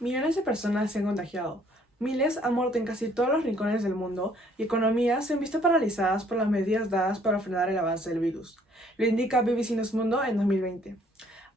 Millones de personas se han contagiado. Miles han muerto en casi todos los rincones del mundo y economías se han visto paralizadas por las medidas dadas para frenar el avance del virus. Lo indica BBC News Mundo en 2020.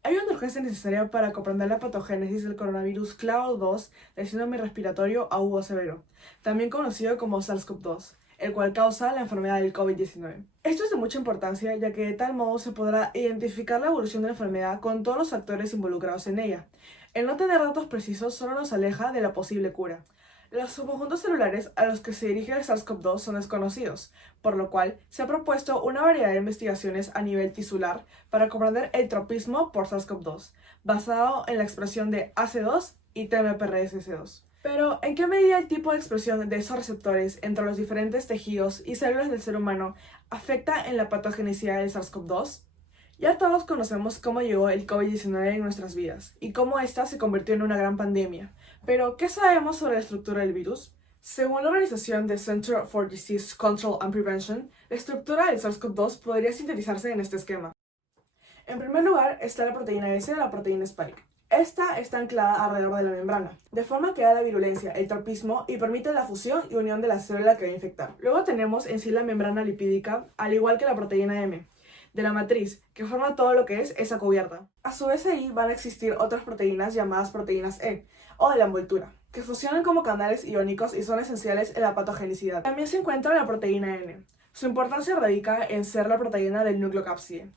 Hay una urgencia necesaria para comprender la patogénesis del coronavirus clado-2 del síndrome respiratorio agudo severo, también conocido como SARS-CoV-2, el cual causa la enfermedad del COVID-19. Esto es de mucha importancia ya que de tal modo se podrá identificar la evolución de la enfermedad con todos los actores involucrados en ella. El no tener datos precisos solo nos aleja de la posible cura. Los subconjuntos celulares a los que se dirige el SARS-CoV-2 son desconocidos, por lo cual se ha propuesto una variedad de investigaciones a nivel tisular para comprender el tropismo por SARS-CoV-2, basado en la expresión de AC2 y TMPRSS2. Pero, ¿en qué medida el tipo de expresión de esos receptores entre los diferentes tejidos y células del ser humano afecta en la patogenicidad del SARS-CoV-2? Ya todos conocemos cómo llegó el COVID-19 en nuestras vidas y cómo ésta se convirtió en una gran pandemia. Pero, ¿qué sabemos sobre la estructura del virus? Según la organización The Center for Disease Control and Prevention, la estructura del SARS-CoV-2 podría sintetizarse en este esquema. En primer lugar está la proteína S o la proteína Spike. Esta está anclada alrededor de la membrana, de forma que da la virulencia, el tropismo y permite la fusión y unión de la célula que va a infectar. Luego tenemos en sí la membrana lipídica, al igual que la proteína M, de la matriz, que forma todo lo que es esa cubierta. A su vez ahí van a existir otras proteínas llamadas proteínas E, o de la envoltura, que funcionan como canales iónicos y son esenciales en la patogenicidad. También se encuentra la proteína N. Su importancia radica en ser la proteína del núcleo cápside.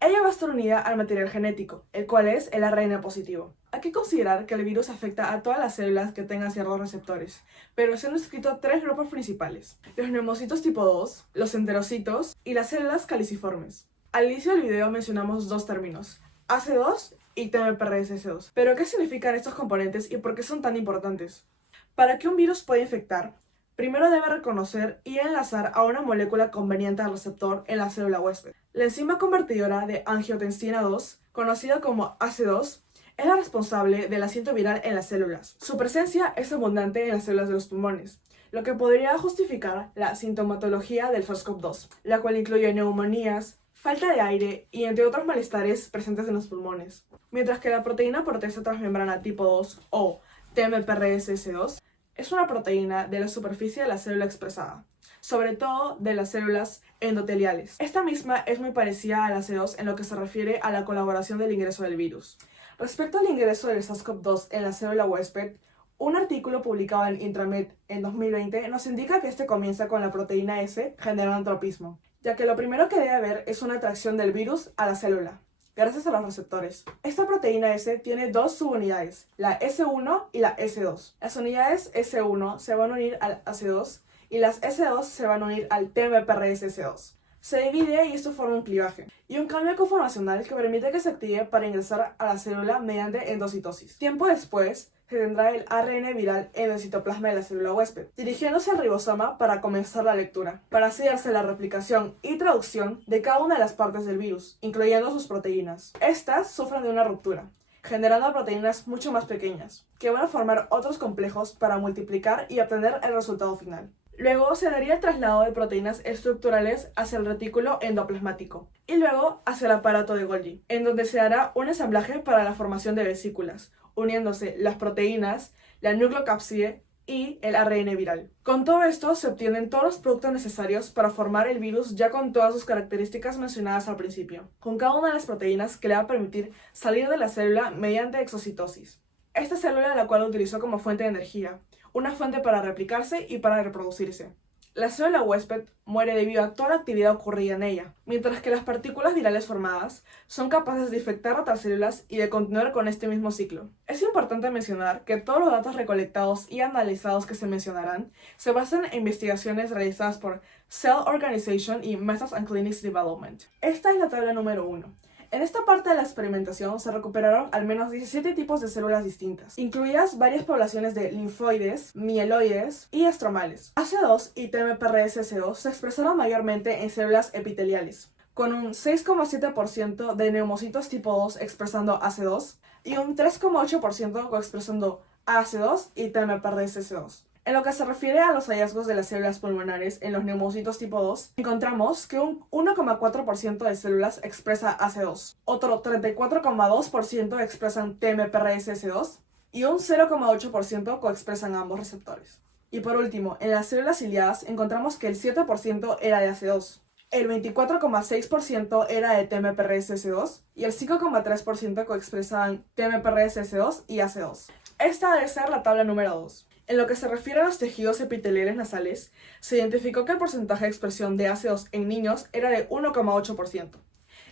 Ella va a estar unida al material genético, el cual es el ARN positivo. Hay que considerar que el virus afecta a todas las células que tengan ciertos receptores, pero se han descrito tres grupos principales: los neumocitos tipo 2, los enterocitos y las células caliciformes. Al inicio del video mencionamos dos términos, AC2 y TMPRSS2. ¿Pero qué significan estos componentes y por qué son tan importantes? Para que un virus pueda infectar, primero debe reconocer y enlazar a una molécula conveniente al receptor en la célula huésped. La enzima convertidora de angiotensina 2, conocida como AC2, es la responsable del asiento viral en las células. Su presencia es abundante en las células de los pulmones, lo que podría justificar la sintomatología del SARS-CoV-2, la cual incluye neumonías, falta de aire y entre otros malestares presentes en los pulmones. Mientras que la proteína protesta transmembrana tipo 2 o TMPRSS2 es una proteína de la superficie de la célula expresada, sobre todo de las células endoteliales. Esta misma es muy parecida a la C2 en lo que se refiere a la colaboración del ingreso del virus. Respecto al ingreso del SARS-CoV-2 en la célula huésped, un artículo publicado en Intramed en 2020 nos indica que este comienza con la proteína S generando tropismo, ya que lo primero que debe haber es una atracción del virus a la célula, gracias a los receptores. Esta proteína S tiene dos subunidades, la S1 y la S2. Las unidades S1 se van a unir al AC2 y las S2 se van a unir al TMPRSS2. Se divide y esto forma un clivaje y un cambio conformacional que permite que se active para ingresar a la célula mediante endocitosis. Tiempo después, se tendrá el ARN viral en el citoplasma de la célula huésped, dirigiéndose al ribosoma para comenzar la lectura, para así darse la replicación y traducción de cada una de las partes del virus, incluyendo sus proteínas. Estas sufren de una ruptura, generando proteínas mucho más pequeñas, que van a formar otros complejos para multiplicar y obtener el resultado final. Luego se daría el traslado de proteínas estructurales hacia el retículo endoplasmático y luego hacia el aparato de Golgi, en donde se hará un ensamblaje para la formación de vesículas, uniéndose las proteínas, la nucleocápside y el ARN viral. Con todo esto se obtienen todos los productos necesarios para formar el virus ya con todas sus características mencionadas al principio, con cada una de las proteínas que le va a permitir salir de la célula mediante exocitosis. Esta célula la cual utilizó como fuente de energía, una fuente para replicarse y para reproducirse. La célula huésped muere debido a toda la actividad ocurrida en ella, mientras que las partículas virales formadas son capaces de infectar otras células y de continuar con este mismo ciclo. Es importante mencionar que todos los datos recolectados y analizados que se mencionarán se basan en investigaciones realizadas por Cell Organization y Methods and Clinics Development. Esta es la tabla número 1. En esta parte de la experimentación se recuperaron al menos 17 tipos de células distintas, incluidas varias poblaciones de linfoides, mieloides y estromales. AC2 y TMPRSS2 se expresaron mayormente en células epiteliales, con un 6,7% de neumocitos tipo 2 expresando AC2 y un 3,8% coexpresando AC2 y TMPRSS2. En lo que se refiere a los hallazgos de las células pulmonares en los neumocitos tipo 2, encontramos que un 1,4% de células expresa AC2, otro 34,2% expresan TMPRSS2 y un 0,8% coexpresan ambos receptores. Y por último, en las células ciliadas encontramos que el 7% era de AC2, el 24,6% era de TMPRSS2 y el 5,3% coexpresaban TMPRSS2 y AC2. Esta debe ser la tabla número 2. En lo que se refiere a los tejidos epiteliales nasales, se identificó que el porcentaje de expresión de AC2 en niños era de 1,8%.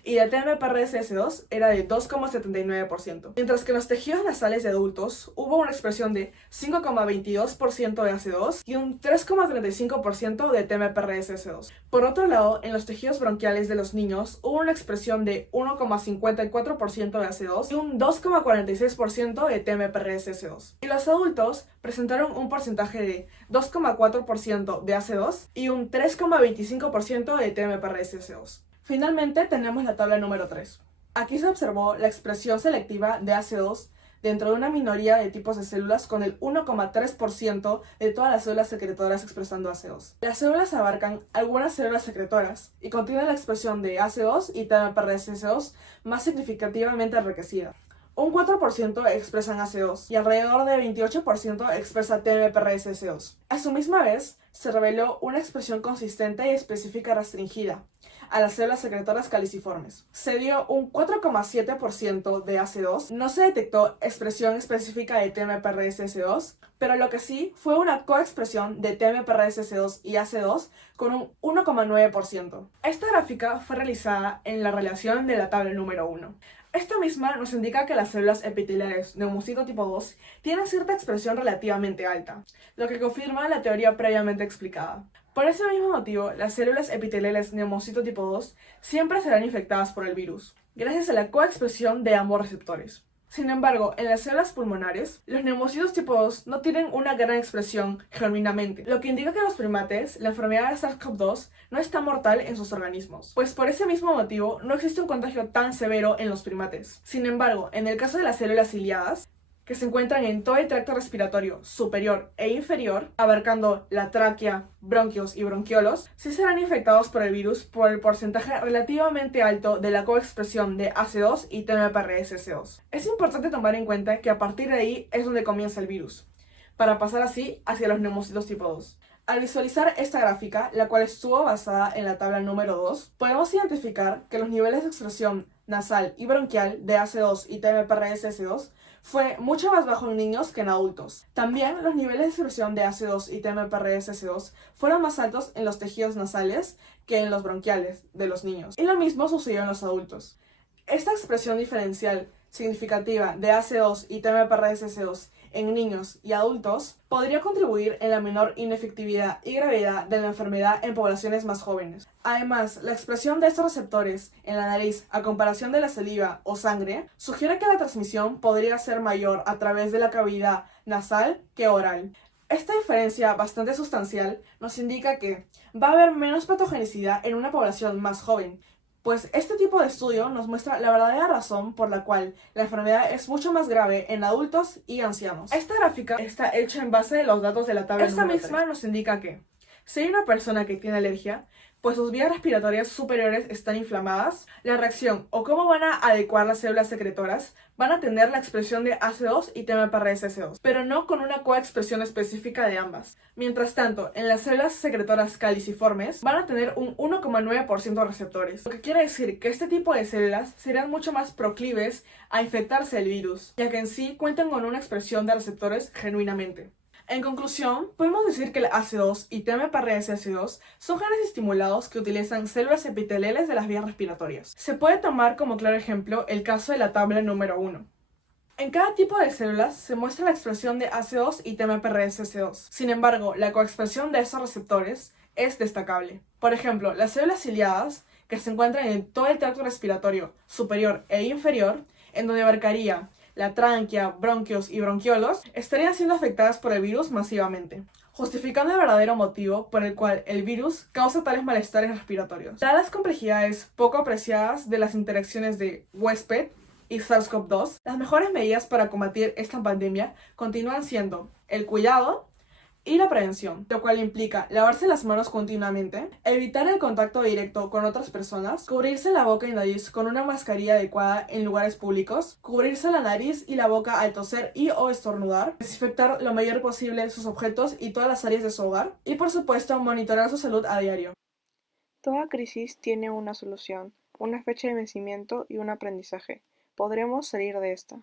Y de TMPRSS2 era de 2,79%, mientras que en los tejidos nasales de adultos hubo una expresión de 5,22% de AC2 y un 3,35% de TMPRSS2. Por otro lado, en los tejidos bronquiales de los niños hubo una expresión de 1,54% de AC2 y un 2,46% de TMPRSS2. Y los adultos presentaron un porcentaje de 2,4% de AC2 y un 3,25% de TMPRSS2. Finalmente tenemos la tabla número 3. Aquí se observó la expresión selectiva de AC2 dentro de una minoría de tipos de células con el 1,3% de todas las células secretoras expresando AC2. Las células abarcan algunas células secretoras y contienen la expresión de AC2 y TMPRSS2 más significativamente enriquecida. Un 4% expresan AC2 y alrededor de 28% expresa TMPRSS2. A su misma vez, se reveló una expresión consistente y específica restringida a las células secretoras caliciformes. Se dio un 4,7% de AC2, no se detectó expresión específica de TMPRSS2, pero lo que sí fue una coexpresión de TMPRSS2 y AC2 con un 1,9%. Esta gráfica fue realizada en la relación de la tabla número 1. Esta misma nos indica que las células epiteliales neumocito tipo 2 tienen cierta expresión relativamente alta, lo que confirma la teoría previamente explicada. Por ese mismo motivo, las células epiteliales neumocito tipo 2 siempre serán infectadas por el virus, gracias a la coexpresión de ambos receptores. Sin embargo, en las células pulmonares, los neumocitos tipo 2 no tienen una gran expresión genuinamente, lo que indica que en los primates la enfermedad de SARS-CoV-2 no está mortal en sus organismos, pues por ese mismo motivo no existe un contagio tan severo en los primates. Sin embargo, en el caso de las células ciliadas, que se encuentran en todo el tracto respiratorio superior e inferior, abarcando la tráquea, bronquios y bronquiolos, sí serán infectados por el virus por el porcentaje relativamente alto de la coexpresión de AC2 y TMPRSS2. Es importante tomar en cuenta que a partir de ahí es donde comienza el virus, para pasar así hacia los neumocitos tipo 2. Al visualizar esta gráfica, la cual estuvo basada en la tabla número 2, podemos identificar que los niveles de expresión nasal y bronquial de AC2 y TMPRSS2 fue mucho más bajo en niños que en adultos. También los niveles de expresión de AC2 y TMPRSS2 fueron más altos en los tejidos nasales que en los bronquiales de los niños. Y lo mismo sucedió en los adultos. Esta expresión diferencial significativa de AC2 y TMPRSS2 en niños y adultos podría contribuir en la menor inefectividad y gravedad de la enfermedad en poblaciones más jóvenes. Además, la expresión de estos receptores en la nariz a comparación de la saliva o sangre sugiere que la transmisión podría ser mayor a través de la cavidad nasal que oral. Esta diferencia bastante sustancial nos indica que va a haber menos patogenicidad en una población más joven, pues este tipo de estudio nos muestra la verdadera razón por la cual la enfermedad es mucho más grave en adultos y ancianos. Esta gráfica está hecha en base de los datos de la tabla número 3. Esta misma nos indica que si hay una persona que tiene alergia, pues sus vías respiratorias superiores están inflamadas, la reacción o cómo van a adecuar las células secretoras van a tener la expresión de AC2 y TMPRSS2, pero no con una coexpresión específica de ambas. Mientras tanto, en las células secretoras caliciformes van a tener un 1,9% de receptores, lo que quiere decir que este tipo de células serán mucho más proclives a infectarse el virus, ya que en sí cuentan con una expresión de receptores genuinamente. En conclusión, podemos decir que el AC2 y TMPRSS2 son genes estimulados que utilizan células epiteliales de las vías respiratorias. Se puede tomar como claro ejemplo el caso de la tabla número 1. En cada tipo de células se muestra la expresión de AC2 y TMPRSS2. Sin embargo, la coexpresión de esos receptores es destacable. Por ejemplo, las células ciliadas, que se encuentran en todo el tracto respiratorio superior e inferior, en donde abarcaría la tráquea, bronquios y bronquiolos, estarían siendo afectadas por el virus masivamente, justificando el verdadero motivo por el cual el virus causa tales malestares respiratorios. Dadas las complejidades poco apreciadas de las interacciones de huésped y SARS-CoV-2, las mejores medidas para combatir esta pandemia continúan siendo el cuidado, Y la prevención, lo cual implica lavarse las manos continuamente, evitar el contacto directo con otras personas, cubrirse la boca y nariz con una mascarilla adecuada en lugares públicos, cubrirse la nariz y la boca al toser y o estornudar, desinfectar lo mayor posible sus objetos y todas las áreas de su hogar, y por supuesto monitorear su salud a diario. Toda crisis tiene una solución, una fecha de vencimiento y un aprendizaje. Podremos salir de esta.